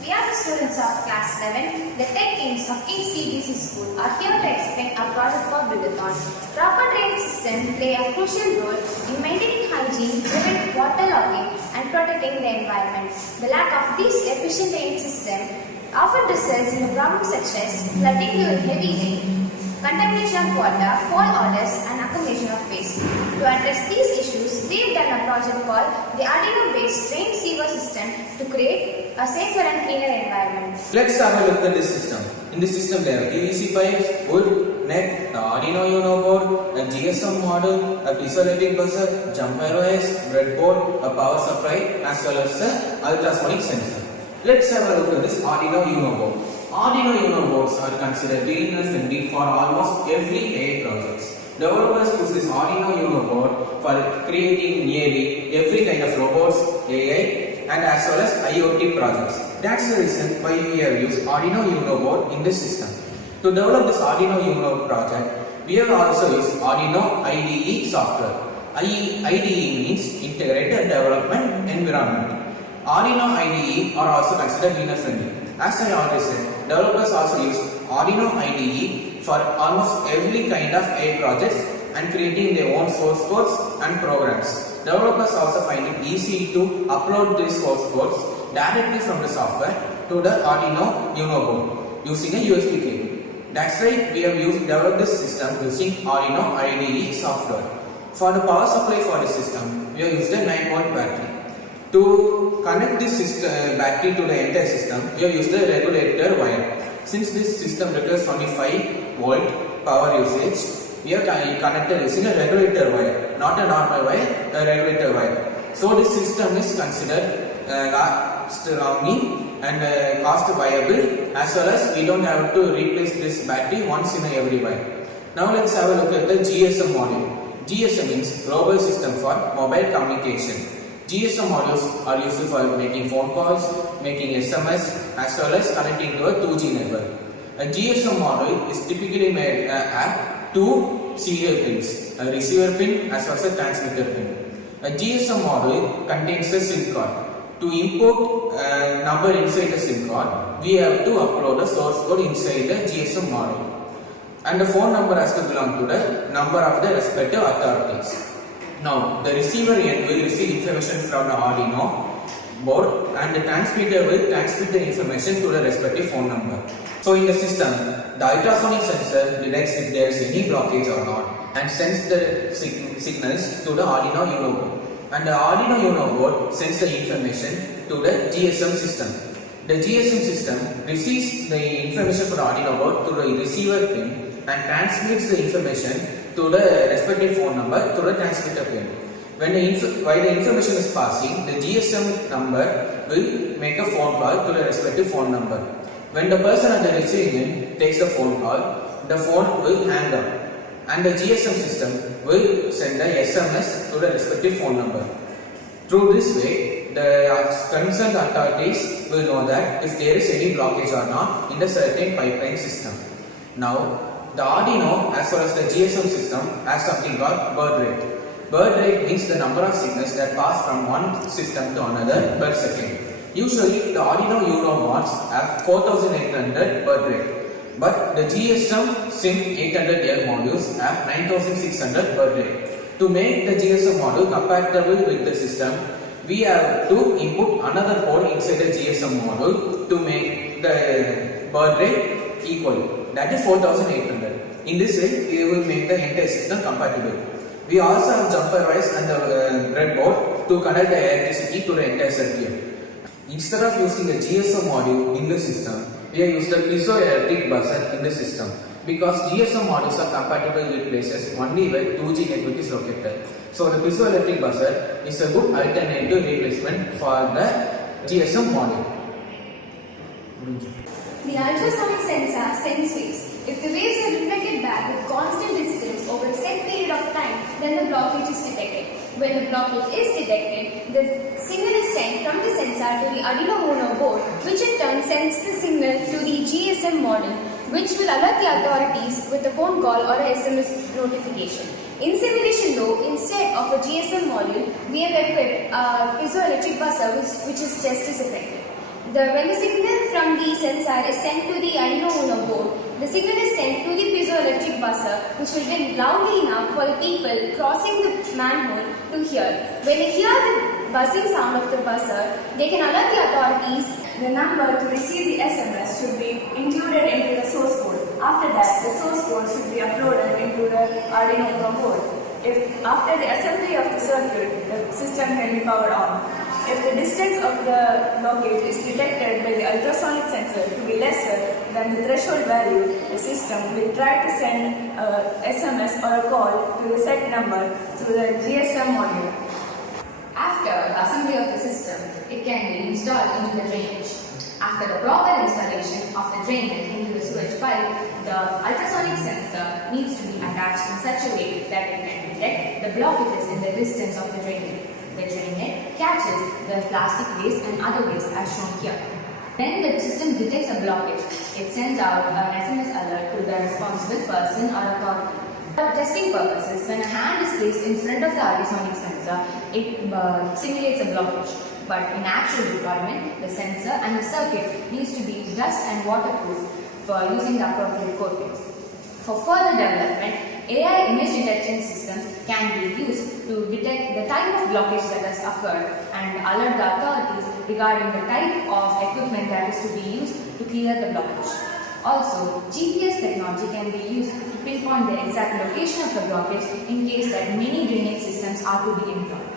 We are the students of class 11. The 10 teams of King's CBC School are here to explain a project for Buildathon. Proper drainage system play a crucial role in maintaining hygiene, prevent waterlogging and protecting the environment. The lack of this efficient drainage system often results in problems such as flooding during heavy rain, contamination of water, foul odors and accumulation of waste. To address these issues, we have done a project called the Arduino-based drain sewer system to create a safer and cleaner environment. Let's have a look at this system. In this system there are PVC pipes, wood, net, the Arduino Uno board, a GSM module, a piezoelectric buzzer, jumper wires, breadboard, a power supply as well as an ultrasonic sensor. Let's have a look at this Arduino Uno board. Arduino Uno boards are considered beginner friendly for almost every AI projects. Developers use this Arduino Uno board for creating nearly every kind of robots, AI and as well as IoT projects. That's the reason why we have used Arduino Uno board in this system. To develop this Arduino Uno project, we have also used Arduino IDE software. IDE means Integrated Development Environment. Arduino IDE are also considered beginner friendly. As I already said, developers also use Arduino IDE for almost every kind of AI projects and creating their own source codes and programs. Developers also find it easy to upload these source codes directly from the software to the Arduino Uno board using a USB cable. That's why we have developed this system using Arduino IDE software. For the power supply for the system, we have used a 9-volt battery. To connect this battery to the entire system, we have used a regulator wire. Since this system requires only 5-volt power usage, we have connected using a regulator wire, not a normal wire, a regulator wire. So this system is considered last-longing and cost viable, as well as we don't have to replace this battery once in every while. Now let's have a look at the GSM module. GSM means Global System for Mobile Communication. GSM modules are used for making phone calls, making SMS as well as connecting to a 2G network. A GSM module is typically made at two serial pins, a receiver pin as well as a transmitter pin. A GSM module contains a SIM card. To import a number inside the SIM card, we have to upload a source code inside the GSM module. And the phone number has to belong to the number of the respective authorities. Now, the receiver end will receive information from the Arduino board and the transmitter will transmit the information to the respective phone number. So, in the system, the ultrasonic sensor detects if there is any blockage or not and sends the signals to the Arduino Uno board. And the Arduino Uno board sends the information to the GSM system. The GSM system receives the information from the Arduino board to the receiver pin and transmits the information to the respective phone number to the transmitter pin. While the information is passing, the GSM number will make a phone call to the respective phone number. When the person at the receiving end takes the phone call, the phone will hang up and the GSM system will send a SMS to the respective phone number. Through this way, the concerned authorities will know that if there is any blockage or not in the certain pipeline system. Now, the Arduino as well as the GSM system has something called bird rate. Bird rate means the number of signals that pass from one system to another per second. Usually, the Arduino Uno boards have 4800 bird rate, but the GSM SIM 800L modules have 9600 bird rate. To make the GSM module compatible with the system, we have to input another port inside the GSM module to make the bird rate equal. That is 4800. In this way, we will make the entire system compatible. We also have jumper wires and the breadboard to connect the electricity to the entire circuit. Instead of using the GSM module in the system, we have used the piezoelectric buzzer in the system because GSM modules are compatible with places only where 2G network is located. So the piezoelectric buzzer is a good alternative replacement for the GSM module. The ultrasonic sensor sends waves. If the waves are reflected back with constant distance over a set period of time, then the blockage is detected. When the blockage is detected, the signal is sent from the sensor to the Arduino Uno board, which in turn sends the signal to the GSM module, which will alert the authorities with a phone call or a SMS notification. In simulation though, instead of a GSM module, we have equipped a piezoelectric buzzer which is just as effective. When the signal from the sensor is sent to the Arduino Uno board, the signal is sent to the piezoelectric buzzer, which will ring loudly enough for the people crossing the manhole to hear. When they hear the buzzing sound of the buzzer, they can alert the authorities. The number to receive the SMS should be included into the source code. After that, the source code should be uploaded into the Arduino Uno board. If after the assembly of the circuit, the system can be powered on. If the distance of the blockage is detected by the ultrasonic sensor to be lesser than the threshold value, the system will try to send a SMS or a call to the set number through the GSM module. After the assembly of the system, it can be installed into the drainage. After the proper installation of the drainage into the sewage pipe, the ultrasonic sensor needs to be attached in such a way that it can detect the blockages in the distance of the drainage. The drainage catches the plastic waste and other waste as shown here. When the system detects a blockage, it sends out an SMS alert to the responsible person or authority. For testing purposes, when a hand is placed in front of the ultrasonic sensor, it simulates a blockage. But in actual deployment, the sensor and the circuit needs to be dust and waterproof for using the appropriate coatings. For further development, AI image detection systems can be used to detect the type of blockage that has occurred and alert the authorities regarding the type of equipment that is to be used to clear the blockage. Also, GPS technology can be used to pinpoint the exact location of the blockage in case that many drainage systems are to be employed.